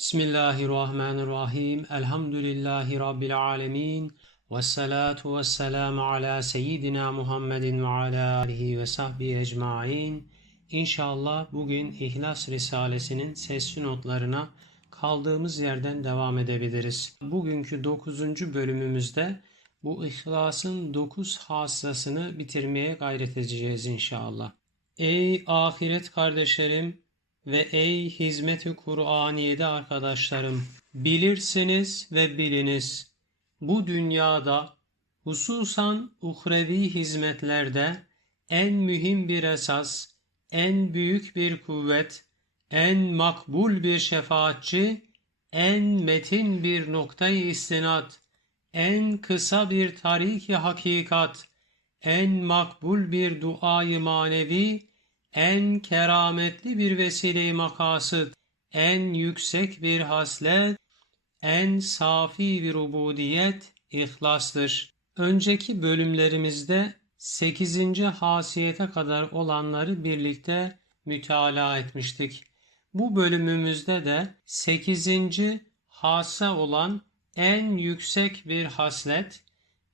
Bismillahirrahmanirrahim. Elhamdülillahi Rabbil alemin. Ve salatu ve selamu ala seyyidina Muhammedin ve ala alihi ve sahbihi ecmain. İnşallah bugün İhlas Risalesi'nin sesli notlarına kaldığımız yerden devam edebiliriz. Bugünkü 9. bölümümüzde bu İhlas'ın 9 hassasını bitirmeye gayret edeceğiz inşallah. Ey ahiret kardeşlerim ve ey hizmet-i Kur'aniye'de arkadaşlarım bilirsiniz ve biliniz. Bu dünyada hususan uhrevi hizmetlerde en mühim bir esas, en büyük bir kuvvet, en makbul bir şefaatçi, en metin bir noktayı istinat, en kısa bir tariki hakikat, en makbul bir duayı manevi, en kerametli bir vesile-i makasıd, en yüksek bir haslet, en safi bir ubudiyet ihlastır. Önceki bölümlerimizde 8. hasiyete kadar olanları birlikte mütalaa etmiştik. Bu bölümümüzde de 8. hassa olan en yüksek bir haslet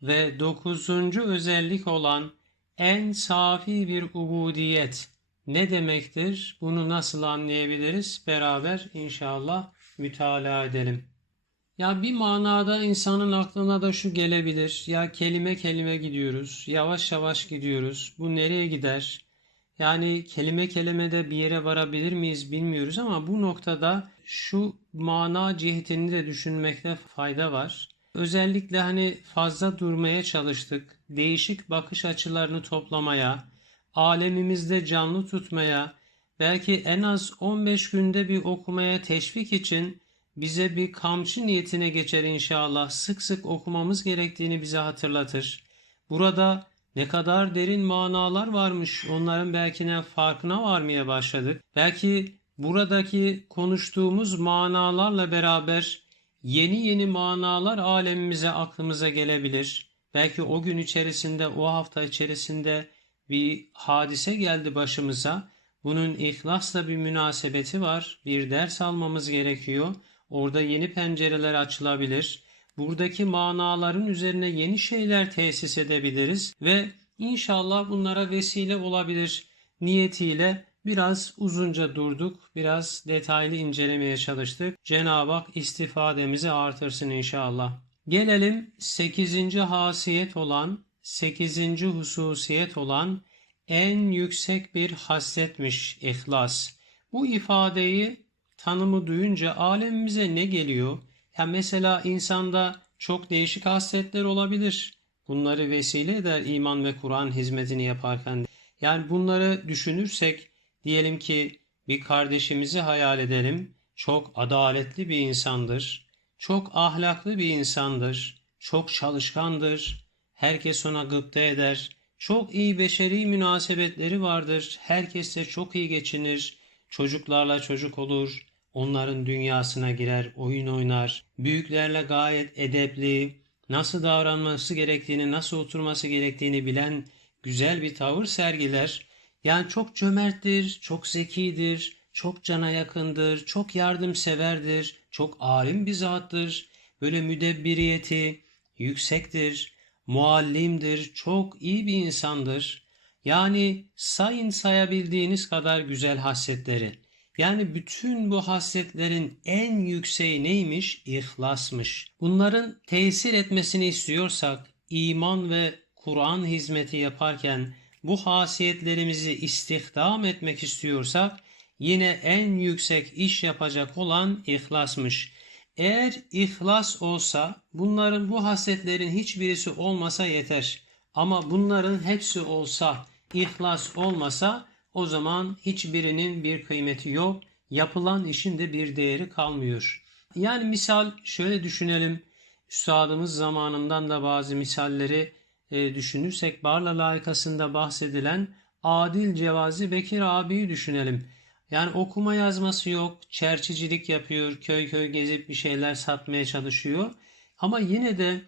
ve 9. özellik olan en safi bir ubudiyet ne demektir? Bunu nasıl anlayabiliriz? Beraber inşallah mütalaa edelim. Ya bir manada insanın aklına da şu gelebilir. Ya kelime kelime gidiyoruz. Yavaş yavaş gidiyoruz. Bu nereye gider? Yani kelime kelimede bir yere varabilir miyiz bilmiyoruz ama bu noktada şu mana cihetini de düşünmekte fayda var. Özellikle hani fazla durmaya çalıştık. Değişik bakış açılarını toplamaya, alemimizde canlı tutmaya, belki en az 15 günde bir okumaya teşvik için bize bir kamçı niyetine geçer inşallah. Sık sık okumamız gerektiğini bize hatırlatır. Burada ne kadar derin manalar varmış onların belki ne farkına varmaya başladık. Belki buradaki konuştuğumuz manalarla beraber yeni yeni manalar alemimize aklımıza gelebilir. Belki o gün içerisinde o hafta içerisinde bir hadise geldi başımıza. Bunun ihlasla bir münasebeti var. Bir ders almamız gerekiyor. Orada yeni pencereler açılabilir. Buradaki manaların üzerine yeni şeyler tesis edebiliriz ve inşallah bunlara vesile olabilir niyetiyle biraz uzunca durduk, biraz detaylı incelemeye çalıştık. Cenab-ı Hak istifademizi artırsın inşallah. Gelelim 8. hasiyet olan 8. hususiyet olan en yüksek bir hasletmiş ihlas. Bu ifadeyi tanımı duyunca alemimize ne geliyor? Ya mesela insanda çok değişik hasletler olabilir. Bunları vesile eder iman ve Kur'an hizmetini yaparken. Yani bunları düşünürsek diyelim ki bir kardeşimizi hayal edelim. Çok adaletli bir insandır. Çok ahlaklı bir insandır. Çok çalışkandır Herkes ona gıpta eder. Çok iyi beşeri münasebetleri vardır. Herkesle çok iyi geçinir. Çocuklarla çocuk olur. Onların dünyasına girer, oyun oynar. Büyüklerle gayet edepli, nasıl davranması gerektiğini, nasıl oturması gerektiğini bilen güzel bir tavır sergiler. Yani çok cömerttir, çok zekidir, çok cana yakındır, çok yardımseverdir, çok alim bir zattır. Böyle müdebbiriyeti yüksektir muallimdir, çok iyi bir insandır. Yani sayın sayabildiğiniz kadar güzel hasletleri. Yani bütün bu hasletlerin en yükseği neymiş? İhlasmış. Bunların tesir etmesini istiyorsak, iman ve Kur'an hizmeti yaparken bu hasiyetlerimizi istihdam etmek istiyorsak, yine en yüksek iş yapacak olan ihlasmış. Eğer ihlas olsa bunların bu hasletlerin hiçbirisi olmasa yeter. Ama bunların hepsi olsa ihlas olmasa o zaman hiçbirinin bir kıymeti yok. Yapılan işin de bir değeri kalmıyor. Yani misal şöyle düşünelim. Üstadımız zamanından da bazı misalleri e, düşünürsek Barla layıkasında bahsedilen Adil Cevazi Bekir abiyi düşünelim. Yani okuma yazması yok, çerçicilik yapıyor, köy köy gezip bir şeyler satmaya çalışıyor. Ama yine de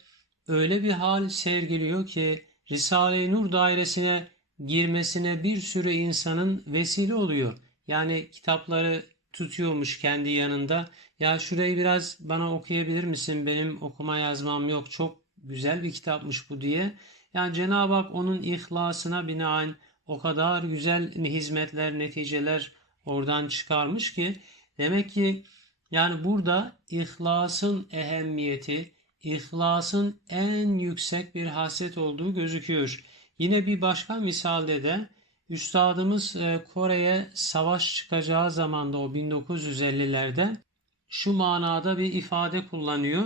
öyle bir hal sergiliyor ki Risale-i Nur dairesine girmesine bir sürü insanın vesile oluyor. Yani kitapları tutuyormuş kendi yanında. Ya şurayı biraz bana okuyabilir misin? Benim okuma yazmam yok. Çok güzel bir kitapmış bu diye. Yani Cenab-ı Hak onun ihlasına binaen o kadar güzel hizmetler, neticeler oradan çıkarmış ki demek ki yani burada ihlasın ehemmiyeti, ihlasın en yüksek bir hasret olduğu gözüküyor. Yine bir başka misalde de Üstadımız e, Kore'ye savaş çıkacağı zamanda o 1950'lerde şu manada bir ifade kullanıyor.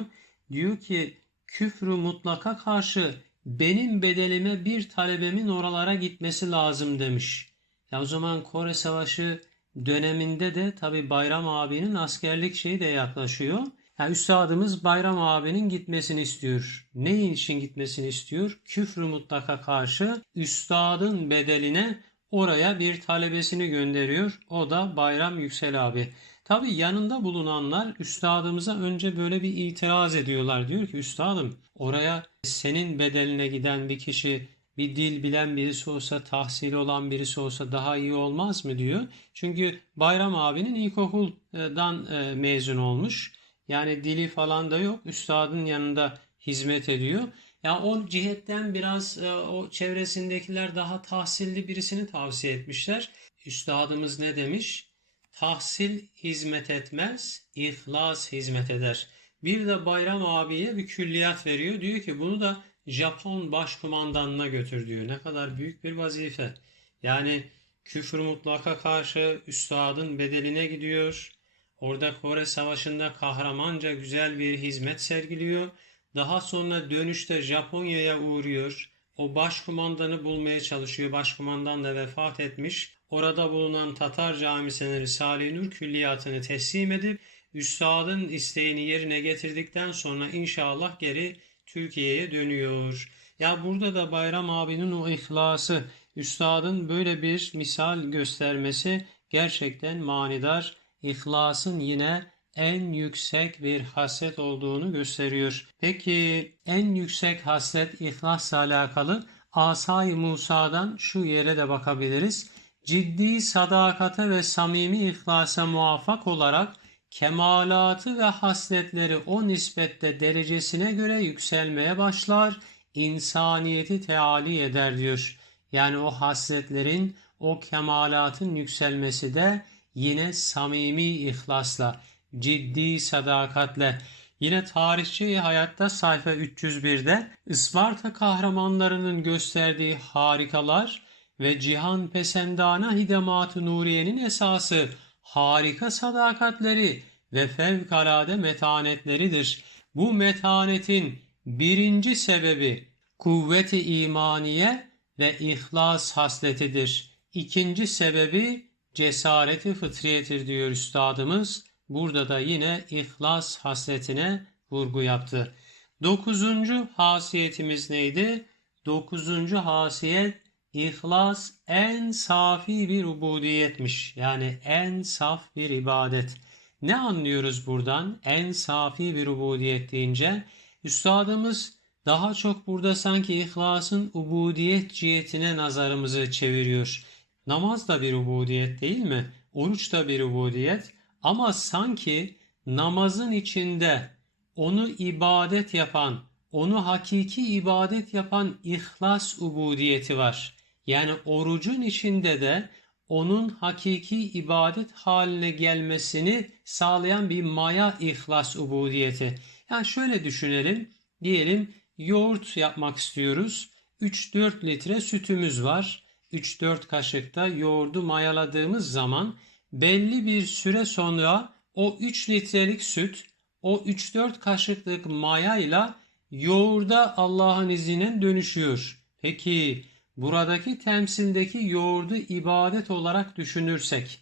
Diyor ki küfrü mutlaka karşı benim bedelime bir talebemin oralara gitmesi lazım demiş. Ya o zaman Kore Savaşı döneminde de tabi Bayram abinin askerlik şeyi de yaklaşıyor. Yani üstadımız Bayram abinin gitmesini istiyor. Ne için gitmesini istiyor? Küfrü mutlaka karşı üstadın bedeline oraya bir talebesini gönderiyor. O da Bayram Yüksel abi. Tabi yanında bulunanlar üstadımıza önce böyle bir itiraz ediyorlar. Diyor ki üstadım oraya senin bedeline giden bir kişi bir dil bilen birisi olsa, tahsili olan birisi olsa daha iyi olmaz mı diyor. Çünkü Bayram abinin ilkokuldan e, mezun olmuş. Yani dili falan da yok. Üstadın yanında hizmet ediyor. Ya o cihetten biraz e, o çevresindekiler daha tahsilli birisini tavsiye etmişler. Üstadımız ne demiş? Tahsil hizmet etmez, ihlas hizmet eder. Bir de Bayram abiye bir külliyat veriyor. Diyor ki bunu da Japon başkumandanına götür diyor. Ne kadar büyük bir vazife. Yani küfür mutlaka karşı üstadın bedeline gidiyor. Orada Kore Savaşı'nda kahramanca güzel bir hizmet sergiliyor. Daha sonra dönüşte Japonya'ya uğruyor. O başkumandanı bulmaya çalışıyor. Başkumandan da vefat etmiş. Orada bulunan Tatar camisine Risale-i Nur külliyatını teslim edip üstadın isteğini yerine getirdikten sonra inşallah geri Türkiye'ye dönüyor. Ya burada da Bayram abinin o ihlası, üstadın böyle bir misal göstermesi gerçekten manidar. İhlasın yine en yüksek bir hasret olduğunu gösteriyor. Peki en yüksek hasret ihlasla alakalı Asay Musa'dan şu yere de bakabiliriz. Ciddi sadakate ve samimi ihlasa muvaffak olarak kemalatı ve hasletleri o nispette derecesine göre yükselmeye başlar, insaniyeti teali eder diyor. Yani o hasletlerin, o kemalatın yükselmesi de yine samimi ihlasla, ciddi sadakatle. Yine tarihçi hayatta sayfa 301'de Isparta kahramanlarının gösterdiği harikalar ve cihan pesendana hidemat-ı nuriyenin esası harika sadakatleri ve fevkalade metanetleridir. Bu metanetin birinci sebebi kuvveti imaniye ve ihlas hasletidir. İkinci sebebi cesareti fıtriyetir diyor üstadımız. Burada da yine ihlas hasletine vurgu yaptı. Dokuzuncu hasiyetimiz neydi? Dokuzuncu hasiyet İhlas en safi bir ubudiyetmiş. Yani en saf bir ibadet. Ne anlıyoruz buradan? En safi bir ubudiyet deyince Üstadımız daha çok burada sanki ihlasın ubudiyet cihetine nazarımızı çeviriyor. Namaz da bir ubudiyet değil mi? Oruç da bir ubudiyet ama sanki namazın içinde onu ibadet yapan, onu hakiki ibadet yapan ihlas ubudiyeti var. Yani orucun içinde de onun hakiki ibadet haline gelmesini sağlayan bir maya ihlas ubudiyeti. Yani şöyle düşünelim. Diyelim yoğurt yapmak istiyoruz. 3-4 litre sütümüz var. 3-4 kaşıkta yoğurdu mayaladığımız zaman belli bir süre sonra o 3 litrelik süt o 3-4 kaşıklık mayayla yoğurda Allah'ın izniyle dönüşüyor. Peki buradaki temsildeki yoğurdu ibadet olarak düşünürsek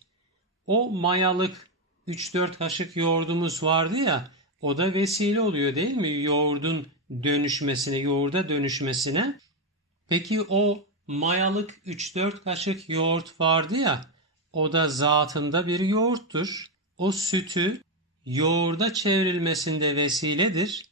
o mayalık 3-4 kaşık yoğurdumuz vardı ya o da vesile oluyor değil mi yoğurdun dönüşmesine, yoğurda dönüşmesine. Peki o mayalık 3-4 kaşık yoğurt vardı ya o da zatında bir yoğurttur. O sütü yoğurda çevrilmesinde vesiledir.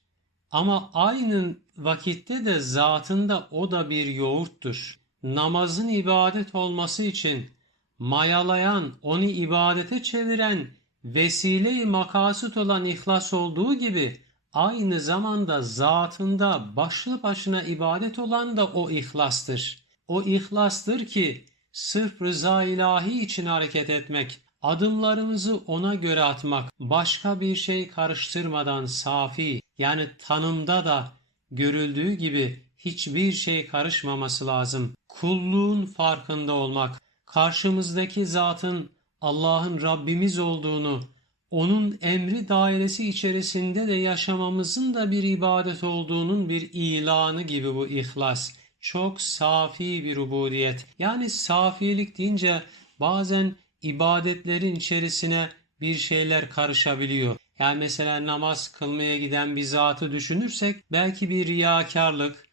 Ama aynı vakitte de zatında o da bir yoğurttur. Namazın ibadet olması için mayalayan, onu ibadete çeviren vesile-i makasıt olan ihlas olduğu gibi aynı zamanda zatında başlı başına ibadet olan da o ihlastır. O ihlastır ki sırf rıza ilahi için hareket etmek, adımlarımızı ona göre atmak, başka bir şey karıştırmadan safi yani tanımda da görüldüğü gibi hiçbir şey karışmaması lazım. Kulluğun farkında olmak, karşımızdaki zatın Allah'ın Rabbimiz olduğunu, onun emri dairesi içerisinde de yaşamamızın da bir ibadet olduğunun bir ilanı gibi bu ihlas. Çok safi bir ubudiyet. Yani safilik deyince bazen ibadetlerin içerisine bir şeyler karışabiliyor. Yani mesela namaz kılmaya giden bir zatı düşünürsek belki bir riyakarlık,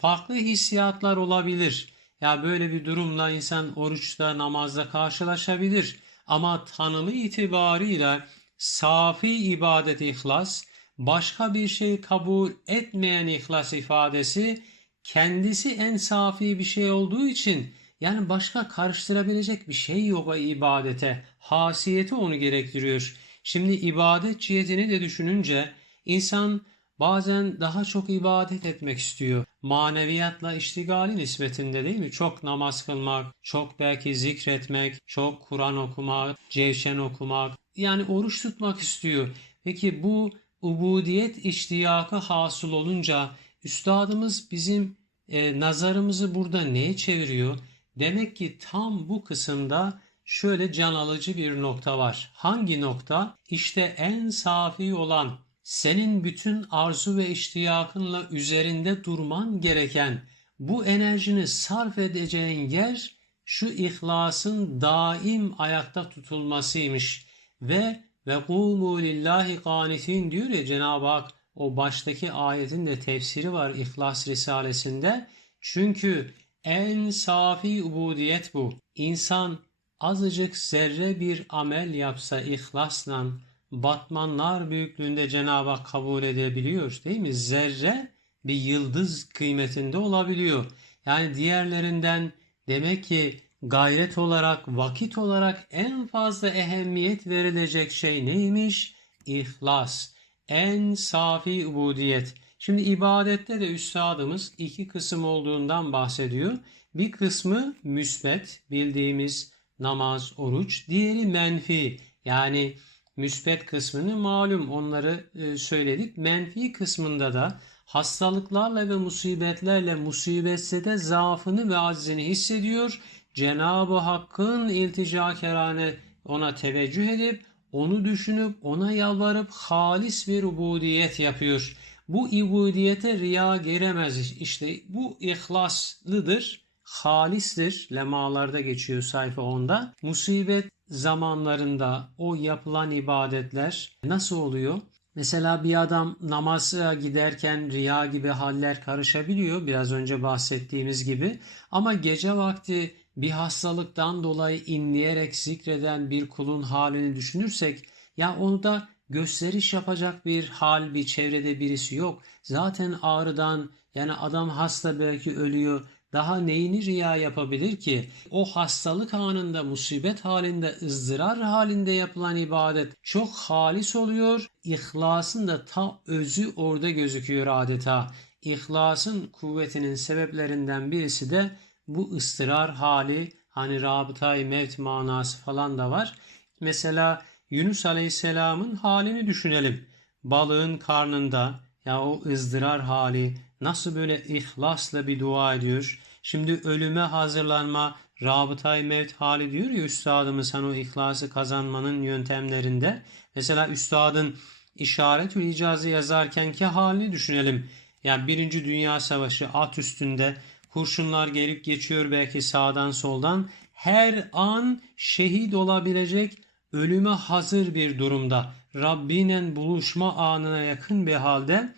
farklı hissiyatlar olabilir. Ya böyle bir durumla insan oruçta, namazda karşılaşabilir. Ama tanımı itibarıyla safi ibadet ihlas, başka bir şey kabul etmeyen ihlas ifadesi kendisi en safi bir şey olduğu için yani başka karıştırabilecek bir şey yok o ibadete. Hasiyeti onu gerektiriyor. Şimdi ibadet cihetini de düşününce insan bazen daha çok ibadet etmek istiyor. Maneviyatla iştigali nispetinde değil mi? Çok namaz kılmak, çok belki zikretmek, çok Kur'an okumak, cevşen okumak, yani oruç tutmak istiyor. Peki bu ubudiyet iştiyakı hasıl olunca üstadımız bizim e, nazarımızı burada neye çeviriyor? Demek ki tam bu kısımda şöyle can alıcı bir nokta var. Hangi nokta? İşte en safi olan, senin bütün arzu ve iştiyakınla üzerinde durman gereken bu enerjini sarf edeceğin yer şu ihlasın daim ayakta tutulmasıymış ve ve kumu lillahi qanitin diyor ya Cenab-ı Hak o baştaki ayetin de tefsiri var İhlas Risalesinde. Çünkü en safi ubudiyet bu. İnsan azıcık zerre bir amel yapsa ihlasla batmanlar büyüklüğünde Cenab-ı Hak kabul edebiliyor değil mi? Zerre bir yıldız kıymetinde olabiliyor. Yani diğerlerinden demek ki gayret olarak, vakit olarak en fazla ehemmiyet verilecek şey neymiş? İhlas. En safi ubudiyet. Şimdi ibadette de üstadımız iki kısım olduğundan bahsediyor. Bir kısmı müsbet, bildiğimiz namaz, oruç. Diğeri menfi. Yani müsbet kısmını malum onları e, söyledik. Menfi kısmında da hastalıklarla ve musibetlerle musibetse de zaafını ve aczini hissediyor Cenab-ı Hakk'ın iltica kerane ona teveccüh edip onu düşünüp ona yalvarıp halis bir ubudiyet yapıyor. Bu ubudiyete riya giremez. İşte bu ihlaslıdır, halistir. Lemalarda geçiyor sayfa 10'da. Musibet zamanlarında o yapılan ibadetler nasıl oluyor? Mesela bir adam namaza giderken riya gibi haller karışabiliyor biraz önce bahsettiğimiz gibi. Ama gece vakti bir hastalıktan dolayı inleyerek zikreden bir kulun halini düşünürsek ya onu da gösteriş yapacak bir hal bir çevrede birisi yok. Zaten ağrıdan yani adam hasta belki ölüyor. Daha neyini riya yapabilir ki? O hastalık anında, musibet halinde, ızdırar halinde yapılan ibadet çok halis oluyor. İhlasın da ta özü orada gözüküyor adeta. İhlasın kuvvetinin sebeplerinden birisi de bu ıstırar hali hani rabıtayı mevt manası falan da var. Mesela Yunus Aleyhisselam'ın halini düşünelim. Balığın karnında ya o ızdırar hali nasıl böyle ihlasla bir dua ediyor. Şimdi ölüme hazırlanma, rabıtay mevt hali diyor ya üstadımız hani o ihlası kazanmanın yöntemlerinde. Mesela üstadın işaretül icazı yazarkenki halini düşünelim. Yani Birinci Dünya Savaşı at üstünde Kurşunlar gelip geçiyor belki sağdan soldan. Her an şehit olabilecek ölüme hazır bir durumda. Rabbinen buluşma anına yakın bir halde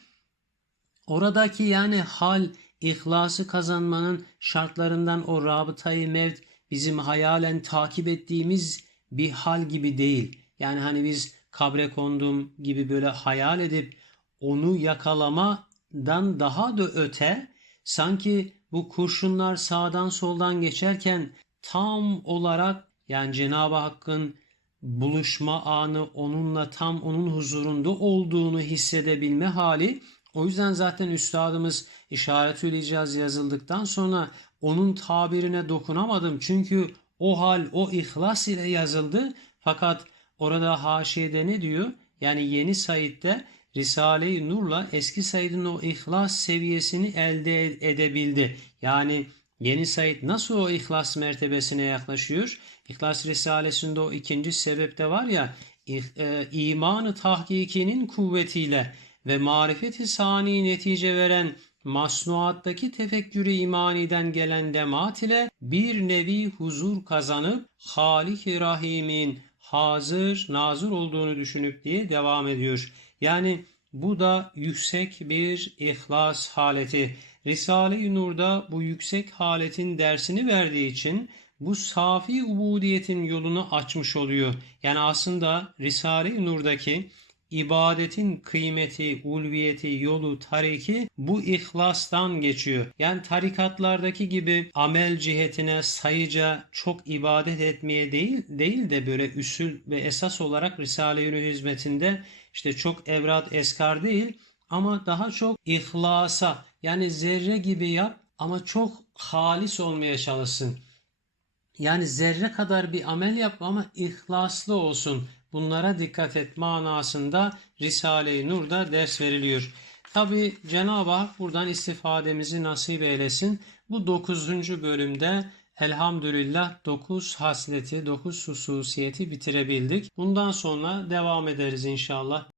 oradaki yani hal ihlası kazanmanın şartlarından o rabıtayı mevt bizim hayalen takip ettiğimiz bir hal gibi değil. Yani hani biz kabre kondum gibi böyle hayal edip onu yakalamadan daha da öte sanki bu kurşunlar sağdan soldan geçerken tam olarak yani Cenab-ı Hakk'ın buluşma anı onunla tam onun huzurunda olduğunu hissedebilme hali. O yüzden zaten üstadımız işaretül icaz yazıldıktan sonra onun tabirine dokunamadım. Çünkü o hal o ihlas ile yazıldı. Fakat orada haşiyede ne diyor? Yani yeni Said'de Risale-i Nur'la eski Said'in o ihlas seviyesini elde edebildi. Yani Yeni Said nasıl o ihlas mertebesine yaklaşıyor? İhlas Risalesi'nde o ikinci sebepte var ya e, imanı tahkikinin kuvvetiyle ve marifeti sani netice veren masnuattaki tefekkürü imaniden gelen demat ile bir nevi huzur kazanıp Halik-i Rahim'in hazır, nazır olduğunu düşünüp diye devam ediyor. Yani bu da yüksek bir ihlas haleti. Risale-i Nur'da bu yüksek haletin dersini verdiği için bu safi ubudiyetin yolunu açmış oluyor. Yani aslında Risale-i Nur'daki ibadetin kıymeti, ulviyeti, yolu, tariki bu ihlastan geçiyor. Yani tarikatlardaki gibi amel cihetine sayıca çok ibadet etmeye değil, değil de böyle üsül ve esas olarak Risale-i Nur hizmetinde işte çok evrat eskar değil ama daha çok ihlasa yani zerre gibi yap ama çok halis olmaya çalışsın. Yani zerre kadar bir amel yap ama ihlaslı olsun. Bunlara dikkat et manasında Risale-i Nur'da ders veriliyor. Tabi Cenab-ı Hak buradan istifademizi nasip eylesin. Bu 9. bölümde elhamdülillah 9 hasleti, 9 hususiyeti bitirebildik. Bundan sonra devam ederiz inşallah.